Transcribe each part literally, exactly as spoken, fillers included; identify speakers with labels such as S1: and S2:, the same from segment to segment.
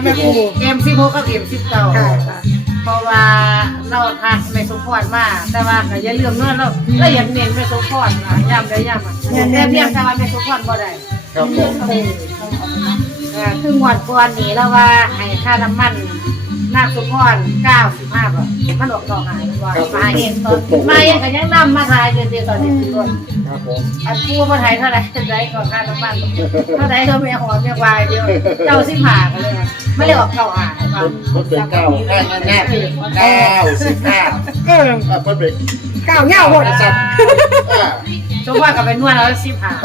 S1: แม่ครู
S2: เอ็มสิบหกกับเอ็มสิบเก้าเพราะว่าเราทักแม่สมพรมาแต่ว่าก็อย่าลืมเนาะเราเราอยากเน้นแม่สมพรนะย้ำได้ย้ำอ่ะแต่เพียงแต่ว่าแม่สมพรบ่ได้
S3: ครับผม
S2: อ่าคืองวดก่อนนี่แล้วว่าให้ค่าน้ำมันนาสมพรเก้าสิบห้าบาทมันออกต่อหายมันว่ามาเองตอนมาเองก็ยังนำมาทายเดือนๆตอนนี้คือรถ
S3: ครับผม
S2: อันกู้มาไทยเท่าไหร่เท่าไหร่ก่อนค่าน้ำมันเท่าไหร่เขาไม่หอมไม่วายเดียวเจ้าสิบห้ากันเลยไม่ได้ออกเก้าหาครับ
S3: รถเป็นเก้าแน่แน่เก้าสิบห้า
S1: เออ
S3: อ่าเพิ่นเป็น
S1: เก้าเงาหมด
S3: สัตว์อ่า
S2: ชมว่ากับเป็นนวดแล้วสิบห้า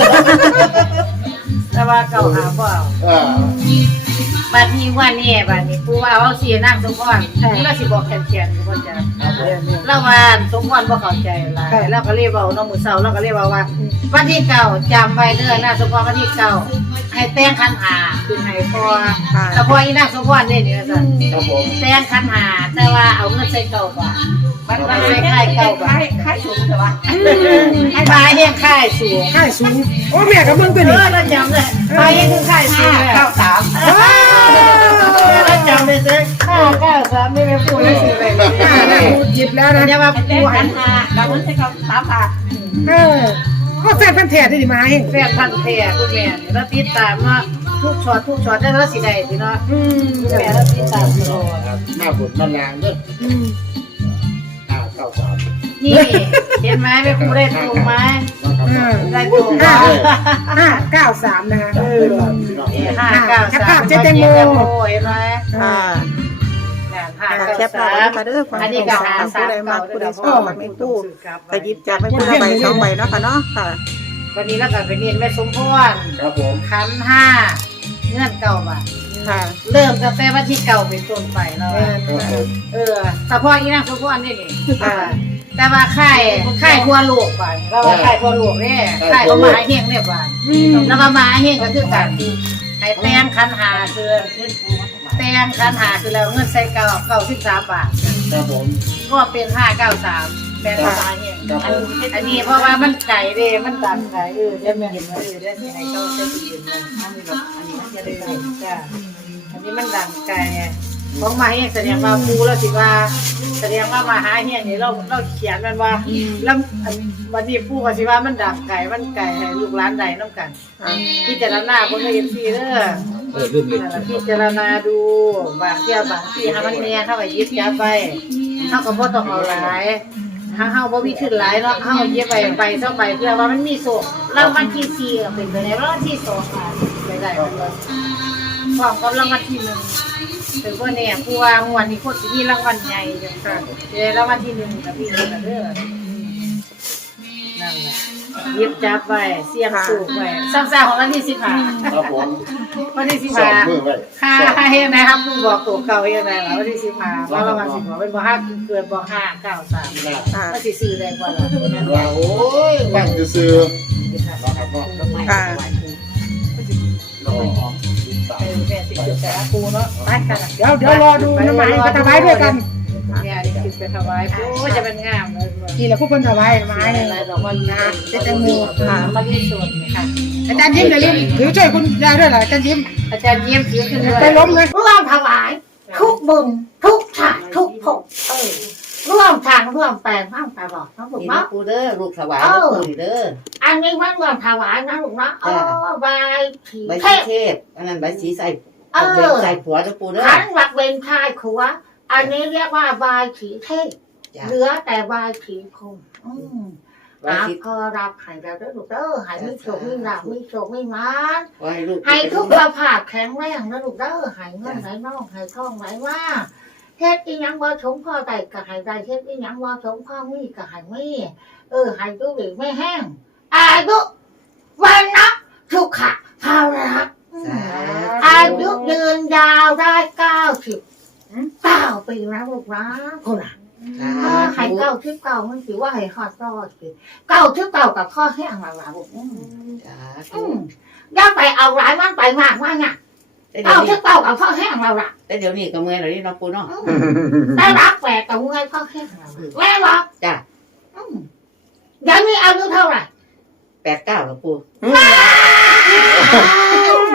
S2: แต่ว่าเก้าหาเปล่า
S3: อ่า
S2: บัดนี้วันนี้บัดนี้ปูว่าเอาเสียนั่งสมพรนี่เราสิบอกแขนๆทุกคนจ้ะเราว่าสมพรบ่เข้าใจหลายเราก็เรียกว่าน้องมือเสาเราก็เรียกว่าว่าวันที่เก้าจำไว้เด้อนะสมพรวันที่เก้าให้แต่งคันหาคือให้พอแต่พออีนางสมพรนี่นี่ซั่น
S3: ครับผม
S2: แต่งคันหาแต่ว่าเอาเงินใส่เก่าบาทมันมันใส่ค่ายเก่าบาท
S4: ค่ายสูงแต่ว่า
S2: ให้พายเฮงค่ายสูง
S1: ค่ายสูงโอ้แม่กับมึงตัว
S2: เอ
S1: นี้
S2: อเราจำเลยพายเฮงคือค่ายสูง
S4: เก้าสาม
S2: เราจำเลยเด้อห้าเก้าสามไม่ไปพูดเลยสิไป
S1: อ่าแม่ครูหยิบแล้วนะ
S2: อย่ามา
S4: เป็น
S2: พู
S4: เล่น
S2: ด
S4: กันมาเราไม่ใช่เขาสามบาท
S1: เออก็แฟนพันธุ์แท้ที่มาเอง
S2: แฟนพันธุ์แท้คุณแม่เราติดตามว่าทุกช็อตทุกช็อตได้แล้วสิได้สิเนาะ
S1: อืม
S2: คุณแม่เราติดตามตลอด
S3: ครับหน้าฝนมันแรงเด้อ
S1: อืม
S3: ห้าเก้าสาม
S2: นี่เห็นไหมแม่ครูได้ตรงไหม
S3: นะครับ
S2: ได้ตรงไหม
S1: ห้าเก้าสามนะคะ
S3: เออพี่น้อง
S2: ห้าเก้าสามเห็นไหม
S4: อ่า
S2: ห้า
S4: แค
S2: เก้า
S4: ป
S2: สา
S4: เอา
S2: ม
S4: ค่ะเด้อความ
S2: อัน
S4: ส
S2: นี้
S4: ง
S2: ก็
S4: สา
S2: หาร สาม
S4: ผู้ใดมา
S2: เก้า
S4: ผู้ใด
S2: ได้
S4: ชอบมันไม่พูดแต่ยิบจับไม่พูดใบสองใบเนาะค่ะเนาะค่ะ
S2: วันนี้เราก็ไปเรียนแม่สมพร
S3: ครับผม
S2: ขันห้าเงื่อนเก่าบาท
S4: ค่ะ
S2: เริ่มตั้งแต่วันที่เก่าเป็นต้นไปแล้ว
S3: ครับผม
S2: เออแต่พ่ออีนางสมพรนี่นี่แต่ว่าค่ายค่ายทั่วโลกบาทเราว่าค่ายทั่วโลกเนี่ยค่ายเขามาเฮงเนี่ยบาทแล้วก็มาเฮงก็คือกันให้แต้งขันหาคือแต้งขันหาคือแล้วเงินใส่เก่าเก่าสิบสามบาท
S3: ครับผม
S2: ก็เป็นห้าเก้าสามแบงค์มาเฮง
S3: ครับผม
S2: อันนี้เพราะว่ามันไก่เด้มันตัดไก่เออจะมีเห็นว่าเออได้ที่ไหนก็จะมีเห็นว่าอันนี้แบบอันนี้มันจะได้จ้าอันนี้มันดังไก่ของมาเฮงแสดงว่าครูแล้วสิว่าแสดงว่ามาหาเฮงนี่เราเราเขียนมันว่าแล้ววันนี้ผู้ก็สิว่ามันดังไก่มันไก่ให้ลูกหลานใดน้ำกันพิจารณาบนเอ็มซีเด้อ
S3: เออลืมเลย
S2: พิจารณาดูบางเที่ยวบางที่ให้มันเนียนเข้าไปยิบยับไปเท่ากับพ่ต้องเอาหลายถ้าเฮาบ่มีขึ้นหลายเนาะเฮาเย็บไปไปเท่าไปเพื่อว่ามันมีโศกรางวัลที่สี่ก็เป็นไปได้รางวัลที่สองค่ะไปได้มันเลยพร้อมกับรางวัลที่หนึ่งถือว่าเนี่ยผู้ว่างวดนี้โคตรสิมีรางวัลใหญ่จังค่ะเดี๋ยวรางวัลที่หนึ่งกับพี่เด้อเด้อนั่นแหละยิบจับไว้เสียมสูบไว้ซ้ำๆของวันที่สิบห้า
S3: ครับผม
S2: วันที่สิบ
S3: สอ
S2: ห้าง
S3: มือไว้
S2: ค่าค่าเฮ็ดนะครับลุงบอกตัวเก่าเฮ็ดได้แล้ววันที่สิบห้าว่าละวันสิบห้าเป็นบ่ห้าเกิดบ่ห้าเก้าสาม
S4: ค่ะ
S2: มันสิซื้อได้กว่าล่ะแม่นบ่
S3: ว่าโอ้ยบ้านจะซื้อนะครับเนาะ
S4: ค่ะ
S3: เราไปหอม
S2: เออแม่สิจุดแต่ปูเนาะไปกัน
S1: เดี๋ยวเดี๋ยวรอดูน้ำหมายกระถวายด้วยกัน
S2: เนี่ยนี่คือไปถวายปูจะเป็นงามเลย
S1: กี่ละผู้คนถวายไม้
S2: ไม่อะไรดอกมันนะจะแตงโมค่ะมาที่สวนค่ะ
S1: อาจารย์ยิ้มอย่าลืมถือช่วยคุณยายด้วยเหรออาจารย์ยิ้ม
S2: อาจารย์เยี่ยมถือขึ้นเลย
S1: ไปล้มเลย
S2: ร่วมถวาย ทุกบุญทุกชาติทุกภพเออร่วมทางร่วมแปลงร่วมตลอดทั้งหมด
S4: นี่
S2: เนาะ
S4: ปูเด้อลูกถวายเด้อปูเด้อ
S2: อันนี้มันร่วมถวายนะลูกเนาะเออบายผี
S4: ใบ
S2: เท
S4: สี
S2: พ
S4: เทพอันนั้นใบสีใส่
S2: เอ
S4: เบ็
S2: อ
S4: ใส่ผัวเด้อปูเด้อ
S2: ขันหลักเวนชายขัวอันนี้เรียกว่าบายผีเทพเหลือแต่บายผีคงอืม
S4: ใบ
S2: อา
S4: สี
S2: ก็รับให้เราด้วยลูกเด้อให้มีโชคมีลาภมีโชคมีมาน
S4: ไว้ลูก
S2: ให้ทุกสภาพแข็งแรงนะลูกเด้อให้เงินไหลน่องให้ทองไหลว่าเฮ็ดอีหยังบ่สมพ่อใดก็ให้ได้เฮ็ดอีหยังบ่สมพ่อมีก็ให้มีเออให้ดูดีไม่แห้งอายุวันนะสุขะภาระอายุยืนยาวได้เก้าสิบเก้าปีนะลูกนะคนละให้เก้าสิบเก้ามันสิว่าให้ฮอดรอดสิเก้าสิบเก้ากับข้อแห้งละล่ะลูกอืม
S4: จ้า
S2: อืมอย่าไปเอาหลายมันไปมากว่าเนี่ย
S4: แต่เดี๋ย
S2: เก้าว
S4: นี้
S2: สิบเก้ากับข้อแห้งเราล่ะ
S4: แต่เดี๋ยวนี้ก็เมื่อยแล้วนี่เนาะปูเนาะ
S2: ได้รักแปลกกับเงินข้อแห้งเราแม่บอก
S4: จ้า
S2: อืมเดี๋ยวนี้อายุเท่าไหร่
S4: แปดเก้าแล้วปู
S2: เ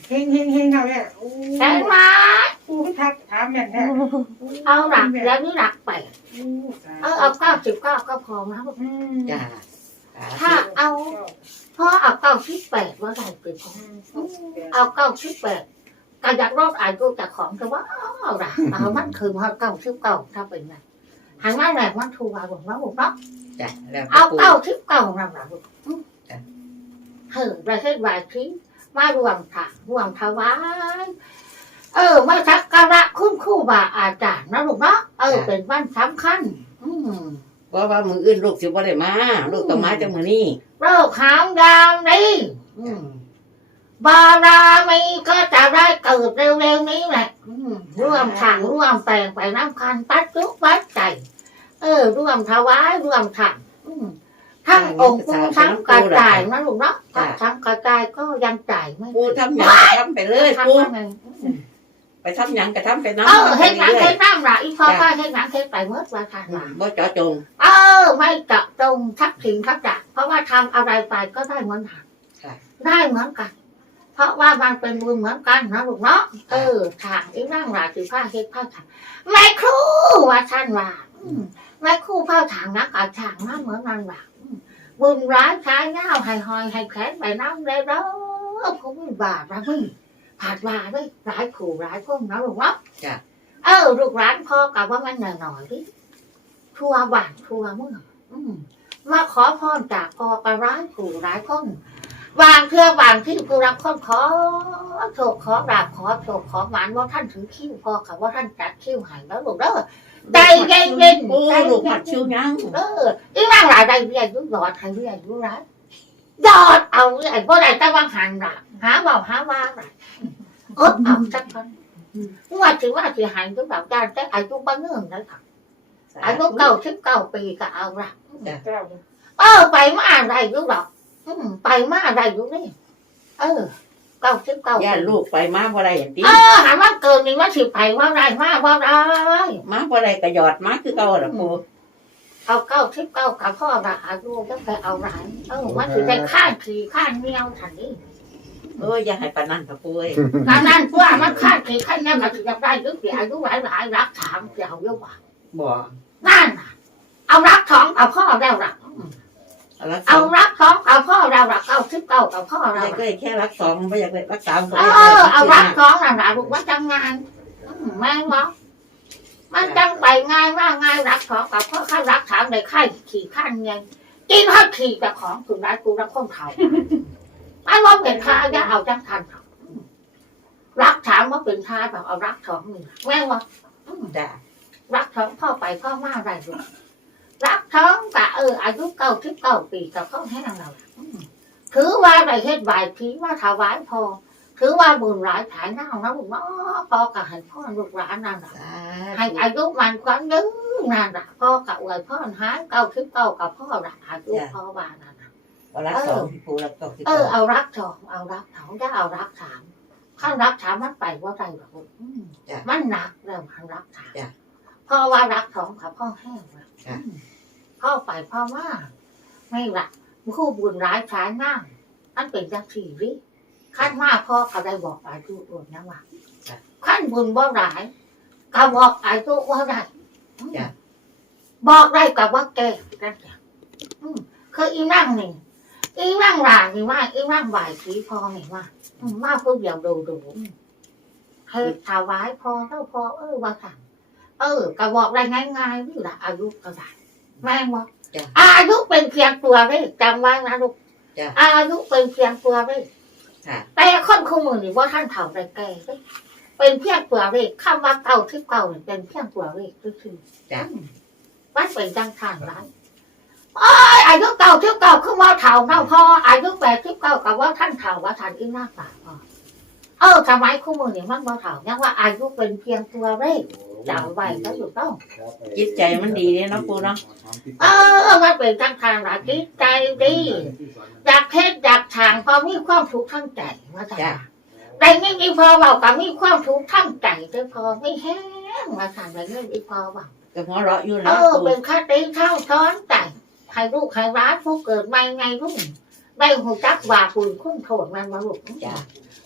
S1: เฮงเฮงเฮงเอาเนี่ยโอ้
S2: เห็นไหม
S1: กูก็ทักถามอย่างแท้
S2: เอาหลักแล้วนี่หลักแปด
S1: โอ้สา
S2: เออเอาเก้าสิบเก้าก็พอนะ
S1: อืม
S3: จ้า
S2: ถ้าเอาพ่อเอาเก้าสิบแปดว่าได้เป็นของเอาเก้าสิบแปดก็อยากรอดอายุจากของแต่ว่าเอาละเอามันคือว่าเก้าสิบเก้าถ้าเป็นไงหางว่าแรงมันถูกว่าบอกว่าบอกเนาะ
S3: จ้าแล้ว
S2: เอาเก้าสิบเก้านั่นแหละลูกเฮ้ยประเทศวายทิ้งมารวมค่ะรวมถวายเออมาสักการะคุณครูบาอาจารย์นะลูกเนาะเออเป็นวันสำคัญอืม
S3: เพราะว่ามืออื่นลูกสิบ่ได้มาลูกต้องมาจากมือนี้
S2: โรคหางยาวนี้อืมบารามีก็จะได้เกิดเร็วๆนี้แหละอืมร่วมถังร่วมแปลงไปน้ำคันปัดจุกปัดใจเออร่วมถวายร่วมถังอืมทั้งองค์ปู่ทั้งกระจายนะลูกเนาะทั้งกระจายก็ยังจ่ายไม่
S3: ปูทำหยังก็ทำไปเลยปู
S2: ทำไง
S3: ไปทำหยังก็ทำไปน้ำ
S2: เออเฮ็ดหนัง
S3: เรื่
S2: เฮ็
S3: อย
S2: ดนั่งละอีพ่อก็เฮ็ดหนังเฮ็ดไปเมื่อวันทาน
S3: ๆ
S2: มา
S3: บ่เจาะจง
S2: เออไม่เจาะจงทักถิงทักจักเพราะว่าทำอะไรไปก็ได้เหมือนกัน
S3: ค่ะ
S2: ได้เหมือนกัน เพราะว่ามันเป็นบุญเหมือนกันนะลูกเนาะเออทางอีนั่งหลาถือผ้าเฮ็ดผ้าถังแม่ครูว่าท่านว่าอืมแม่ครูผ้าถังนักกาถางนั่นเหมือนกันว่าอืมบุญร้ายช้ายเงาให้หอยให้แขนไปน้ำเลยเด้อผมมีบาปนะมึงผ่านมาด้วยร้ายขู่ร้ายพวกนะลูกเนาะ
S3: จ้ะ
S2: เออลูกร้านพ่อกับว่ามันหน่อยหน่อยดิทัวหวานทัวเมื่ออืมมาขอพรจากพ่อกระร้ายขู่ร้ายคนวางเพื่อวางที่ผู้รับคนขอโชคขอกราบขอโชคขอหวานว่าท่านถึงคิ้วพ่อกับว่าท่านจัดคิ้วใหายแล้วลูกเด้อใจเย็นเย็น
S3: ปู
S2: ใจ
S3: ลูก
S2: เย็
S3: หั
S2: น
S3: ดชิวยัง
S2: เอออีนั่งหลายใดเรียนยุ่งหยอดใครเรียนยุ่งร้ายยอดเอาเรียนเพราะใดแต่ว่างหันละหาเบาหาว่าอะไรอดเอาสักคนว่าถือว่าถือหายยุ่งแบบการแต่อายุบ้านเงื่อนนะครับอายุเก้าสิบเก้าปีก็เอาละ
S1: เจ้า
S2: เออไปมาอะไรยุ่งหรอกอืมไปมาอะไรยุ่งนี่เออเก้าสิบเก้า
S3: ย่าลูกไปมาบ่ได้อย่างนี้
S2: เออหาว่าเกินนี่ว่าสิไปว่าไรมาว่าไร
S3: มาบ่ได้ก็หยอดมาคือเก่าล่ะปู
S2: เอาเก้าสิบเก้ากับพ่อละอายุก็ไปเอาหลานเออว่าสิไปข้านขี่ข้านเมียวทันนี้
S3: เอ้ยอย่าให้ปานนั้นค่ะปูเอ้ย
S2: การนั้นว่ามันข้านขี่ข้านเนี่ยมันถึงจะได้ยุคเดียวอายุหลายหลายรักถามเดียวเยอะกว่า
S3: บ่
S2: นั่นน่ะเอารักท้องกับพ่อแล้วล่ะ
S3: เอารักส
S2: เอา
S3: อง
S2: รักท้องกับพ่อเราล่ะเก้าสิบเก้ากับพ่อเรา
S3: อยากได้แค่รักสองไม่อยากได้รักสามก็
S2: เอ
S3: ได้
S2: อเอารักท้องน่ะล่ะลูกว่าจังงานแม่งวะมันจังไปง่ายว่าง่ายรักท้องกับพ่อข้ารักถามในค่ายขี่ข้านไงกินข้าวขี่กับของสุดร้ายกูรักข้องเขาไม่ว่าเป็นท่าจะเอาจังทันรักถามว่าเป็นท่าแบบเอารักท้องนี่แม่งวะ
S3: จ้ะ
S2: รักท้องพ่อไปพ่อมาอะไรลูกรักท้องกะเอออายุเก้าสิบเก้าปีกับข้องแห้งเราถือว่าได้เฮ็ดบายทีว่าถวายพอถือว่าบุญหลายฐานเน่านะลูกเนาะพ่อกับให้พ่อลูกหลานนั่นแหละ
S3: สา
S2: ให้อายุมันควันยืนนั่นแหละพ่อกับอวยพ่อหายเก้าสิบเก้ากับพ่อละอายุพ่อว่านั่นน่ะ
S3: เอารักสองที่ปูรักสองที่
S2: เออเอารักสองเอารักสองจะเอารักสามข้ารักสามมันไปว่าไรหรอกลูกอืมมันหนักแล้วมันรักสามพ่อว่ารักสองกับพ่อแห้งเลยพ่อไปพ่อว่าไม่ละคู่บุญร้ายช้านั่งอันเป็นจังสี่วิขั้นมาพ่อเขาได้บอกอายุอ่อนนะว่าขั้นบุญบ่ร้ายก็บอกอายุว่าไรบอกได้กับว่าแก่นั่นแหละคืออีนั่งนี่อีนั่งหลานนี่ว่าอีนั่งบ่ายสีพอนี่ว่ามาเพื่อเดียวดูดูเฮ้ยถวายพอเท่าพอเออว่าสั่งเออก็บอกได้ง่ายๆนี่แหละอายุก็ได้แม่บอกอายุเป็นเพียงตัวเลขจำไว้นะลูกอายุเป็นเพียงตัวเลขแต่คนคู่มือนี่ว่าท่านเฒ่าได้แก่เป็นเพียงตัวเลขคำว่าเก่าที่เก่าเนี่ยเป็นเพียงตัวเลขคือมันเป็นจังทานไรอายุเก่าที่เก่าคือว่าเฒ่าเน่าพออายุแปดที่เก่ากับว่าท่านเฒ่าว่าท่านอีน่าป่าพอเออทำไมคู่มือนี่มันว่าเฒ่าเนี่ยว่าอายุเป็นเพียงตัวเลขจำไว้ก็อยู่ต้อง
S3: จิตใจมันดีเนี่ยเนาะปูเนาะ
S2: เออมันเป็นทางทางหลักจิตใจดีอยากเทศอยากทางพอมีความทุกข์ทั้งใจว่าจะแต่ไม่มีพอเบากับมีความทุกข์ทั้งใจแต่พอไม่แห้งมาทางแต่ไม่มีพอเบา
S3: ก็หัวเราะอยู่
S2: เอ
S3: นะ
S2: อ
S3: ปู
S2: เป็นคติเท่าซ้อนใจให้ลูกให้ร้านผู้เกิดไม่ไงรุ่งได้หูจักว่าปุ๋ยคุ้นโถดมันมาลูก
S3: จ้ะ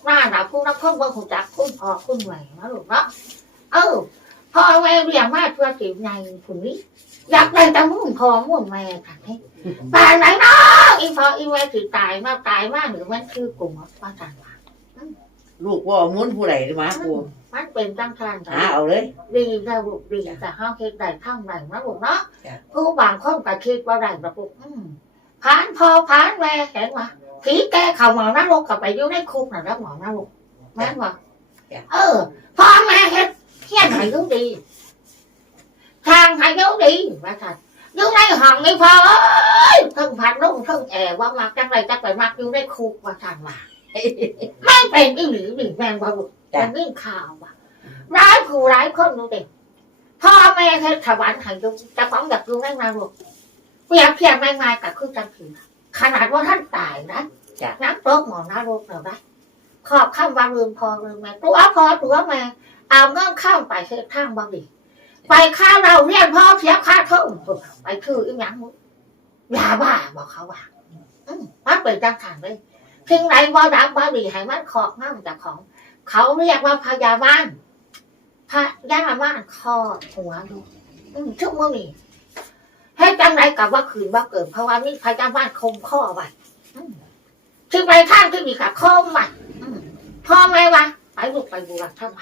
S2: น่าหนาผู้นักท่องว่าหูจักคุณพ่อคุณแม่นะลูกเนาะเออพ่อแม่เรียกมาเพื่อสิในคนนี้อยากได้แต่มุ่งพ่อมุ่งแม่ค่ะนี่ตายไหนเนาะอีพ่ออีแม่สิตายมาตายมาหรือมันคือกลุ่มว่าจันว่า
S5: ลูกว่ามุนผู้ใดมาปู
S2: มันเป็นจังการ
S5: หาเอาเลย
S2: ดีนะลูกดีแต่ห้าเฮ็ดได้ข้างใดนะลูกเนาะผู้บางคนก็คิดว่าได้นะลูกผ่านพ่อผ่านแม่เห็นว่าผีแกเขาหมอนะลูกกับไปอยู่ในคุกน่ะแล้วหมอนะลูกแม่ว่าเออพ่อแม่เฮ็ดเฮียนให้อยู่ดีทางให้อยู่ดีว่าท่านอยู่ในห้องนี่พ่อเอ้ยทั้งพันลุ่งทั้งแอร์ว่ามักจังไรจังไปมักอยู่ในคุกว่าท่านว่าไม่เป็นอีหรือหรือแม่ว่าลูกจะนิ่งข่าวว่าร้ายผู้ร้ายคนดูเด็กพ่อแม่เฮ็ดถวันให้อยู่จะฟ้องอยากอยู่ในนาลูกเปรียบเทียบง่ายๆกับคือจังผีขนาดว่าท่านตายนะจากน้ำโต๊ะหมอนาลูกเราได้ขอบข้ามวางลืมพอลืมแม่ตัวพอตัวแม่เอาเงื่อนข้ามไปเฮ็ดทางบางดีไปข้าวเราเรียนพ่อเสียค่าเท่าไปคืออีหยังยาบ้าบอกเขาว่ามันเป็นจังขันเลยทิ้งไหนบ่ดับบ่ดีให้มันขอบง่ามจากของเขาเรียกว่าพยาบาลพยาบาลคอหัวดูชุกมือนี่ให้จังไรกับว่าคืนว่าเกิดเพราะว่านี่พยาบาลคมข้อไว้ที่ไปข้างที่มีขาคมไว้พ่อแม่วะไปบุกไปบูรักทำไม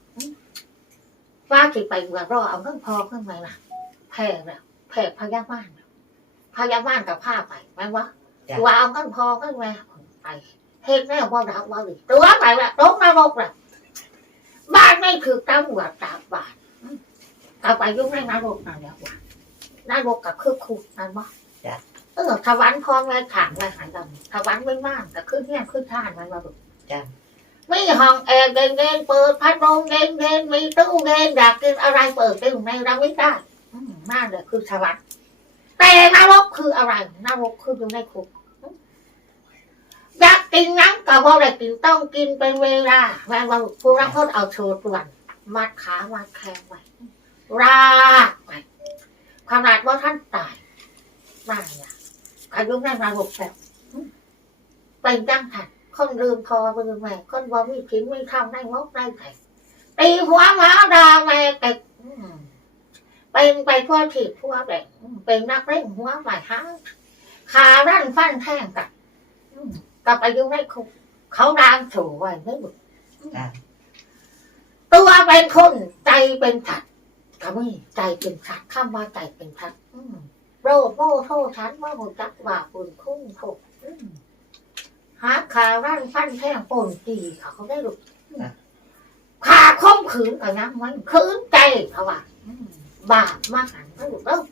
S2: ว่าที่ไปบูรักรอเอาเงินพอขึ้นมาล่ะแพ้แล้วแพ้พยาบาลพยาบาลกับผ้าไปไหมวะว่าเอาเงินพอขึ้นมาไปเฮ็ดแน่ว่าดับว่าดีตัวไปละตกนรกละบ้านนี่คือตำรวจตาบาดเอาไปยุ่งในนรกนั่นแหละว่านรกกับคือคุกนั่นบ่เออถวันพอแม่ถางแม่หันดำถวันไม่มากแต่คือเนี่ยคือท่านมันว่าไม่ห้องแอร์เด่นๆเปิดพัดลมเด่นๆมีตู้เด่นอยากกินอะไรเปิดได้ในเราไม่ได้มากเลยคือถวันแต่นรกคืออะไรนรกคืออยู่ในคุกอยากกินน้ำกับว่าอะไรกินต้องกินเป็นเวลาแม่ว่าผู้รักคนเอาโชว์ตัวมัดขามัดแขนไว้รากไปขนาดว่าท่านตายนั่นแหละอายุนั่นมาหกแบบเป็นจังหันคนลืมพอลืมแม่คนว่ามีทิ้งไม่ทำได้งกได้ไงตีหัวหมาดาแม่เป็ดเป็นไปทั่วถิ่นทั่วแหล่งเป็นนักเล่นหัวใหม่ฮะขารั่นฟันแท่งกันกับอายุได้คุกเขาดางถูไว้ไม่บุกตัวเป็นคนใจเป็นสัตว์ก็ไม่ใจเป็นสัตว์ข้ามว่าใจเป็นสัตว์โรโม่โทษฉันว่าบุญจักว่าบุญคุ้งถูกหาขาร่างฟันแท่งปนตีเขาได้ลูกขาคมขืนกับน้ำมันขืนใจเขาว่าบาปมากหันเขาลูกเด้อ